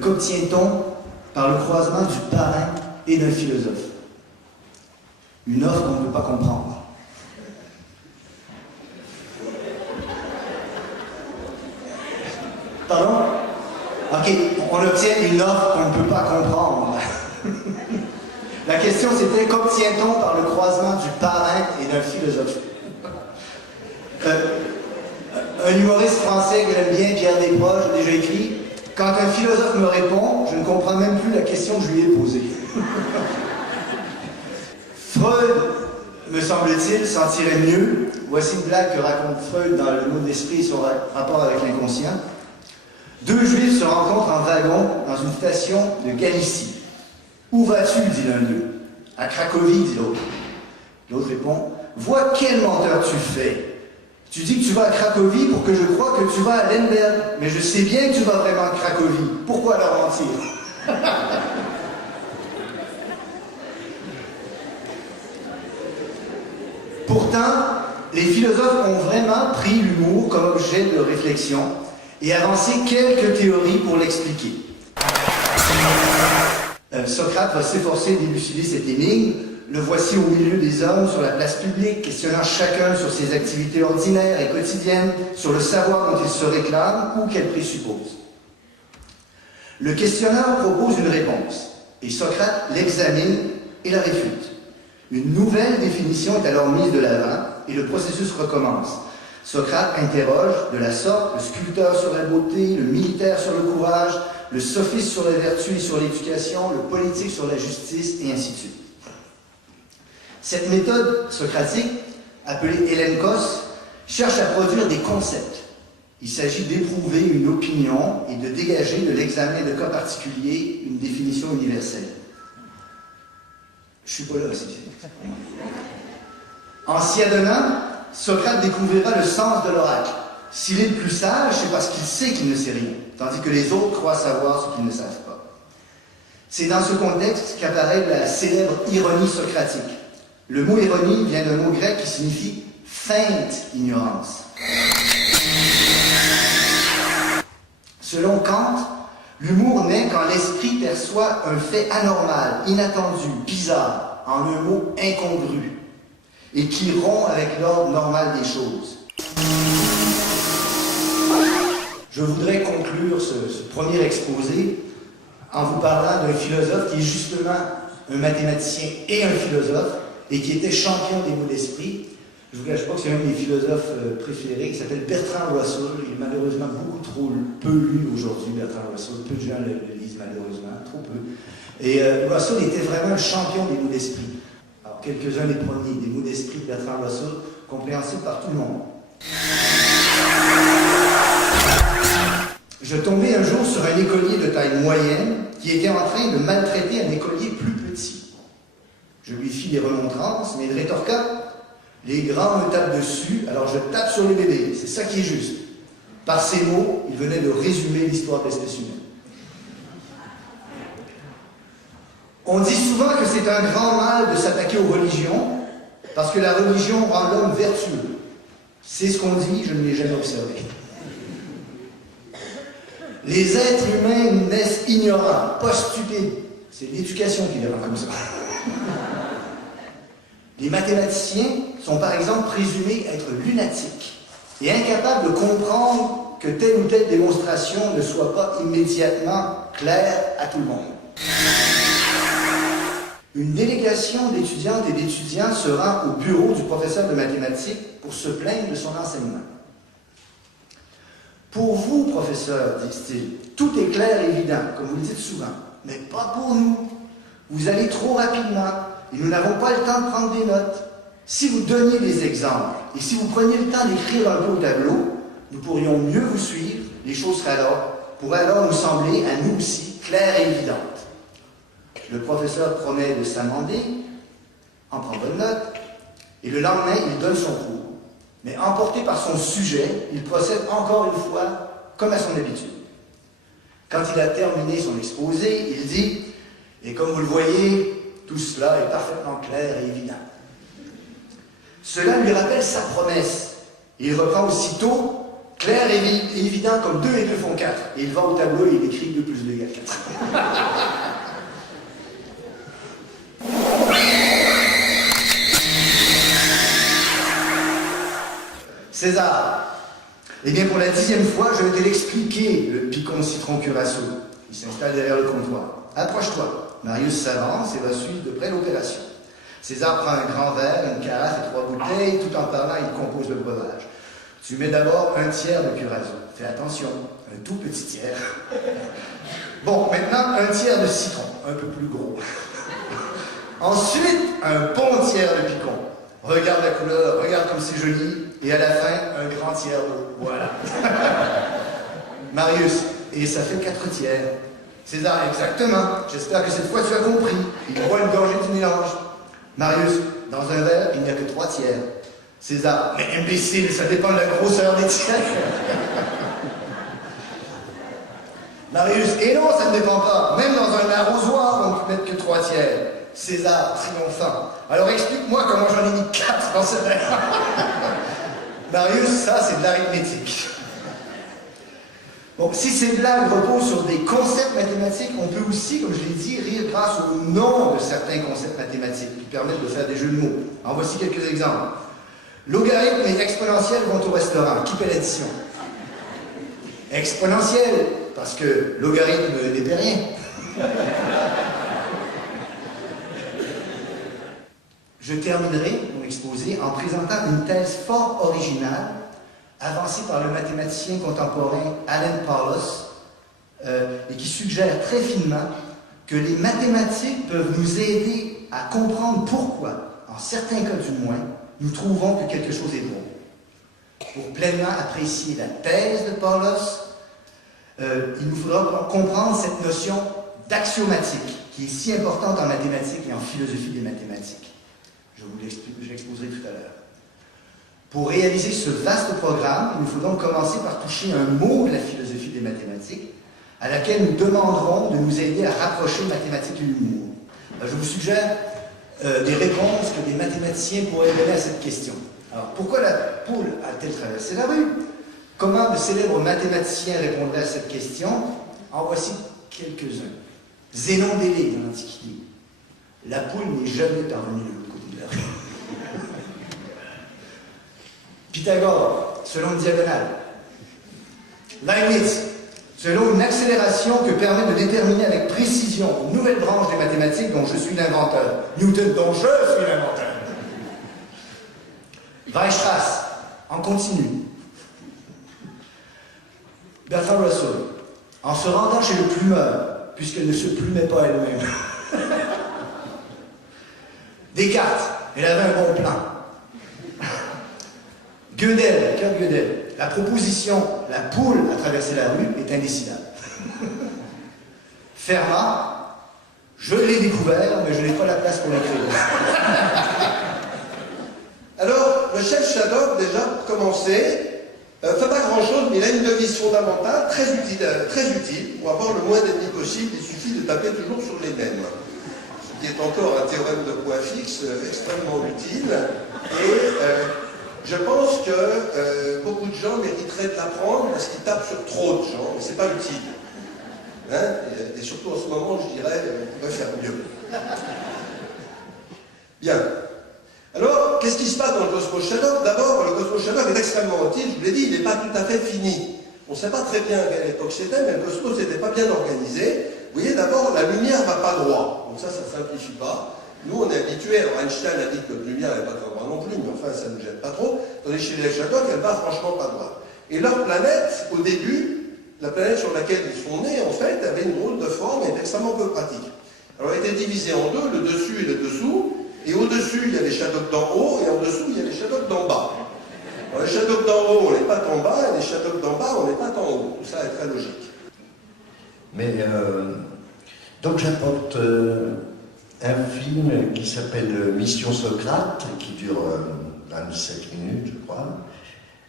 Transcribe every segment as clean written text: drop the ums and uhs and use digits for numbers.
Qu'obtient-on par le croisement du parrain et d'un philosophe? Une offre qu'on ne peut pas comprendre. Pardon? Ok, on obtient une offre qu'on ne peut pas comprendre. La question c'était, qu'obtient-on par le croisement du parrain et d'un philosophe? Un humoriste français que j'aime bien, Pierre Desproges, a déjà écrit: quand un philosophe me répond, je ne comprends même plus la question que je lui ai posée. Freud, me semble-t-il, s'en tirait mieux. Voici une blague que raconte Freud dans Le mot d'esprit et son rapport avec l'inconscient. Deux juifs se rencontrent en wagon dans une station de Galicie. Où vas-tu, dit l'un d'eux. À Cracovie, dit l'autre. L'autre répond: vois quel menteur tu fais. Tu dis que tu vas à Cracovie pour que je croie que tu vas à Lemberg, mais je sais bien que tu vas vraiment à Cracovie. Pourquoi leur mentir? Pourtant, les philosophes ont vraiment pris l'humour comme objet de réflexion et avancé quelques théories pour l'expliquer. Socrate va s'efforcer d'élucider cette énigme. Le voici au milieu des hommes, sur la place publique, questionnant chacun sur ses activités ordinaires et quotidiennes, sur le savoir dont il se réclame ou qu'elle présuppose. Le questionneur propose une réponse, et Socrate l'examine et la réfute. Une nouvelle définition est alors mise de l'avant, et le processus recommence. Socrate interroge de la sorte le sculpteur sur la beauté, le militaire sur le courage, le sophiste sur la vertu et sur l'éducation, le politique sur la justice, et ainsi de suite. Cette méthode socratique, appelée Elenkos, cherche à produire des concepts. Il s'agit d'éprouver une opinion et de dégager de l'examen de cas particulier une définition universelle. Je ne suis pas là aussi. En s'y adonnant, Socrate découvrira le sens de l'oracle. S'il est le plus sage, c'est parce qu'il sait qu'il ne sait rien, tandis que les autres croient savoir ce qu'ils ne savent pas. C'est dans ce contexte qu'apparaît la célèbre ironie socratique. Le mot ironie vient d'un mot grec qui signifie feinte ignorance. Selon Kant, l'humour naît quand l'esprit perçoit un fait anormal, inattendu, bizarre, en un mot incongru, et qui rompt avec l'ordre normal des choses. Je voudrais conclure ce premier exposé en vous parlant d'un philosophe qui est justement un mathématicien et un philosophe, et qui était champion des mots d'esprit. Je ne vous cache pas que c'est un de mes philosophes préférés, qui s'appelle Bertrand Russell. Il est malheureusement beaucoup trop peu lu aujourd'hui, Bertrand Russell. Peu de gens le lisent malheureusement, trop peu. Et Russell était vraiment le champion des mots d'esprit. Alors, quelques-uns des premiers, des mots d'esprit de Bertrand Russell, compréhensibles par tout le monde. Je tombais un jour sur un écolier de taille moyenne qui était en train de maltraiter un écolier plus petit. Je lui fis des remontrances, mais il rétorqua: les grands me tapent dessus, alors je tape sur les bébés. C'est ça qui est juste. Par ces mots, il venait de résumer l'histoire de l'espèce humaine. On dit souvent que c'est un grand mal de s'attaquer aux religions, parce que la religion rend l'homme vertueux. C'est ce qu'on dit, je ne l'ai jamais observé. Les êtres humains naissent ignorants, pas stupides. C'est l'éducation qui les rend comme ça. Les mathématiciens sont par exemple présumés être lunatiques et incapables de comprendre que telle ou telle démonstration ne soit pas immédiatement claire à tout le monde. Une délégation d'étudiantes et d'étudiants se rend au bureau du professeur de mathématiques pour se plaindre de son enseignement. Pour vous, professeur, dit-il, tout est clair et évident, comme vous le dites souvent, mais pas pour nous. Vous allez trop rapidement et nous n'avons pas le temps de prendre des notes. Si vous donniez des exemples et si vous preniez le temps d'écrire un peu au tableau, nous pourrions mieux vous suivre, les choses pourraient alors nous sembler, à nous aussi, claires et évidentes. Le professeur promet de s'amender, en prendre une note, Et le lendemain, il donne son cours. Mais emporté par son sujet, il procède encore une fois comme à son habitude. Quand il a terminé son exposé, il dit « Et comme vous le voyez, tout cela est parfaitement clair et évident. » Cela lui rappelle sa promesse. Il reprend aussitôt « Clair et évident comme 2 et 2 font 4. » Et il va au tableau et il écrit 2 plus 2 égale 4. César. Eh bien, pour la 10e fois, je vais te l'expliquer, le picon citron curaçao. Il s'installe derrière le comptoir. Approche-toi. Marius s'avance et va suivre de près l'opération. César prend un grand verre, une carafe et 3 bouteilles. Tout en parlant, il compose le breuvage. Tu mets d'abord un tiers de curaçao. Fais attention, un tout petit tiers. Bon, maintenant, un tiers de citron, un peu plus gros. Ensuite, un bon tiers de picon. Regarde la couleur, regarde comme c'est joli. Et à la fin, un grand tiers d'eau. Voilà. Marius, et ça fait 4 tiers. César, exactement. J'espère que cette fois tu as compris. Il boit une gorgée du mélange. Marius, dans un verre, il n'y a que 3 tiers. César, mais imbécile, ça dépend de la grosseur des tiers. Marius, et non, ça ne dépend pas. Même dans un arrosoir, on ne peut mettre que 3 tiers. César, triomphant. Alors explique-moi comment j'en ai mis 4 dans ce verre. Marius, ça c'est de l'arithmétique. Bon, si ces blagues reposent sur des concepts mathématiques, on peut aussi, comme je l'ai dit, rire grâce au nom de certains concepts mathématiques qui permettent de faire des jeux de mots. En voici quelques exemples. Logarithme et exponentielle vont au restaurant. Qui paie l'addition? Exponentielle, parce que logarithme n'est pas rien. Je terminerai mon exposé en présentant une thèse fort originale avancée par le mathématicien contemporain Alan Paulus et qui suggère très finement que les mathématiques peuvent nous aider à comprendre pourquoi, en certains cas du moins, nous trouvons que quelque chose est drôle. Pour pleinement apprécier la thèse de Paulus, il nous faudra comprendre cette notion d'axiomatique qui est si importante en mathématiques et en philosophie des mathématiques. Je l'exposerai tout à l'heure. Pour réaliser ce vaste programme, il nous faut donc commencer par toucher un mot de la philosophie des mathématiques, à laquelle nous demanderons de nous aider à rapprocher mathématiques et l'humour. Je vous suggère des réponses que des mathématiciens pourraient donner à cette question. Alors, pourquoi la poule a-t-elle traversé la rue? Comment de célèbres mathématiciens répondraient à cette question? En voici quelques-uns. Zénon d'Élée, dans l'Antiquité. La poule n'est jamais parvenue de l'autre côté de la rue. Pythagore, selon une diagonale. Leibniz, selon une accélération que permet de déterminer avec précision une nouvelle branche des mathématiques dont je suis l'inventeur. Newton, dont je suis l'inventeur. Weierstrass, en continu. Bertrand Russell, en se rendant chez le plumeur, puisqu'elle ne se plumait pas elle-même. Descartes, elle avait un bon plan. Gödel, Kurt Gödel, la proposition « la poule a traversé la rue » est indécidable. Fermat, je l'ai découvert, mais je n'ai pas la place pour l'écrire. Alors, le chef Shadok, déjà, pour commencer, fait pas grand-chose, mais il a une devise fondamentale, très utile. Pour avoir le moins d'ennemis possible, il suffit de taper toujours sur les mêmes. Ce qui est encore un théorème de point fixe extrêmement utile. Et je pense que beaucoup de gens mériteraient de l'apprendre parce qu'ils tapent sur trop de gens, mais c'est pas utile. Hein, et surtout en ce moment, je dirais, on pourrait faire mieux. Bien. Alors, qu'est-ce qui se passe dans le Cosmos Shadok? D'abord, le Cosmos Shadok est extrêmement utile, je vous l'ai dit, il n'est pas tout à fait fini. On ne sait pas très bien à quelle époque c'était, mais le Cosmos n'était pas bien organisé. Vous voyez, d'abord, la lumière ne va pas droit. Donc ça ne simplifie pas. Nous, on est habitués, alors Einstein a dit que notre lumière n'est pas très droite non plus, mais enfin, ça ne nous gêne pas trop. Tandis chez les Shadok, elle va franchement pas droite. Et leur planète, au début, la planète sur laquelle ils sont nés, en fait, avait une drôle de forme et était extrêmement peu pratique. Alors, elle était divisée en deux, le dessus et le dessous. Et au-dessus, il y a les Shadok d'en haut, et en dessous, il y a les Shadok d'en bas. Alors, les Shadok d'en haut, on les patte en bas, et les Shadok d'en bas, on les patte en haut. Tout ça est très logique. Mais, donc j'apporte un film qui s'appelle Mission Socrate, qui dure 27 minutes, je crois,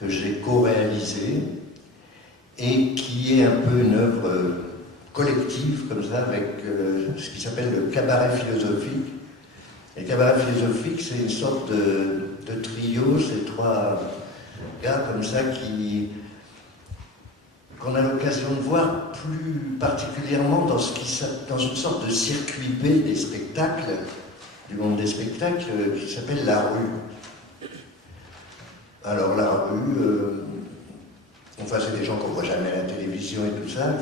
que j'ai co-réalisé et qui est un peu une œuvre collective, comme ça, avec ce qui s'appelle le cabaret philosophique. Et le cabaret philosophique, c'est une sorte de trio, c'est trois gars comme ça qu'on a l'occasion de voir plus particulièrement dans une sorte de circuit B des spectacles, du monde des spectacles, qui s'appelle la rue. Alors la rue, enfin c'est des gens qu'on voit jamais à la télévision et tout ça, il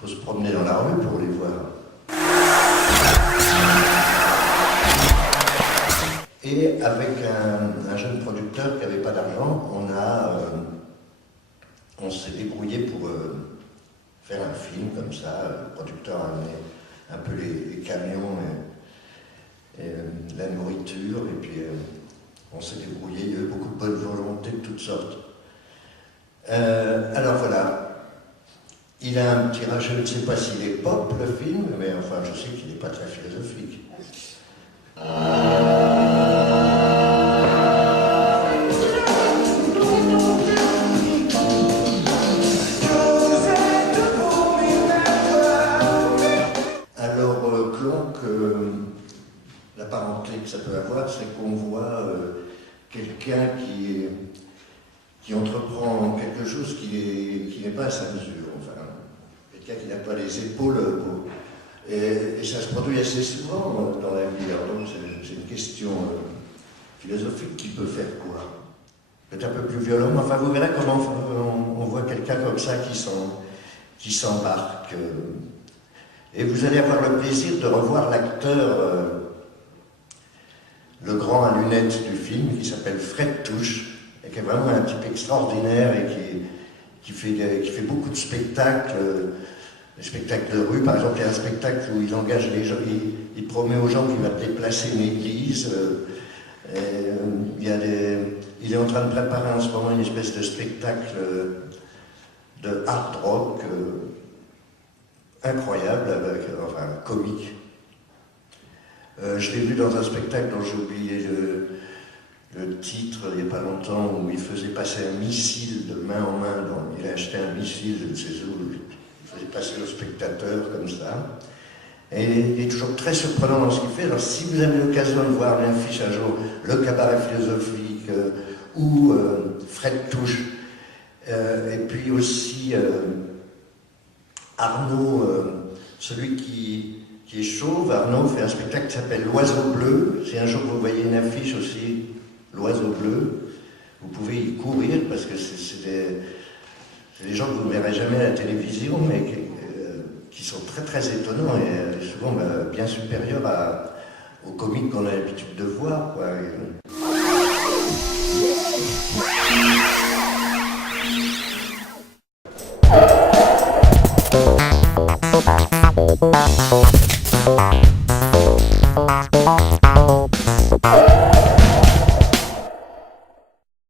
faut se promener dans la rue pour les voir. Et avec un jeune producteur qui n'avait pas d'argent, on s'est débrouillé pour faire un film comme ça. Le producteur a amené un peu les camions et la nourriture, et puis on s'est débrouillé. Il y a eu beaucoup de bonne volonté de toutes sortes. Alors voilà, il a un tirage, je ne sais pas s'il est pop le film, mais enfin je sais qu'il n'est pas très philosophique. La parenté que ça peut avoir, c'est qu'on voit quelqu'un qui entreprend quelque chose qui n'est pas à sa mesure, enfin, quelqu'un qui n'a pas les épaules pour... Et ça se produit assez souvent dans la vie, alors donc c'est une question philosophique qui peut faire quoi? Peut-être un peu plus violent, mais enfin vous verrez comment on voit quelqu'un comme ça qui s'embarque. Et vous allez avoir le plaisir de revoir l'acteur, le grand à lunettes du film, qui s'appelle Fred Touche, et qui est vraiment un type extraordinaire et qui fait beaucoup de spectacles, des spectacles de rue. Par exemple, il y a un spectacle où il engage les gens, il promet aux gens qu'il va déplacer une église. Il est en train de préparer en ce moment une espèce de spectacle de hard rock incroyable, enfin comique. Je l'ai vu dans un spectacle dont j'ai oublié le titre il n'y a pas longtemps, où il faisait passer un missile de main en main. Il a acheté un missile, je ne sais où, il faisait passer le spectateur comme ça. Et il est toujours très surprenant dans ce qu'il fait. Alors si vous avez l'occasion de voir l'affiche un jour, le cabaret philosophique ou Fred Touche, et puis aussi Arnaud, celui qui est chauve, Arnaud fait un spectacle qui s'appelle L'Oiseau Bleu. Si un jour vous voyez une affiche aussi, L'Oiseau Bleu, vous pouvez y courir parce que c'est des gens que vous ne verrez jamais à la télévision, mais qui sont très très étonnants et souvent bien supérieurs aux comiques qu'on a l'habitude de voir, quoi. Oh,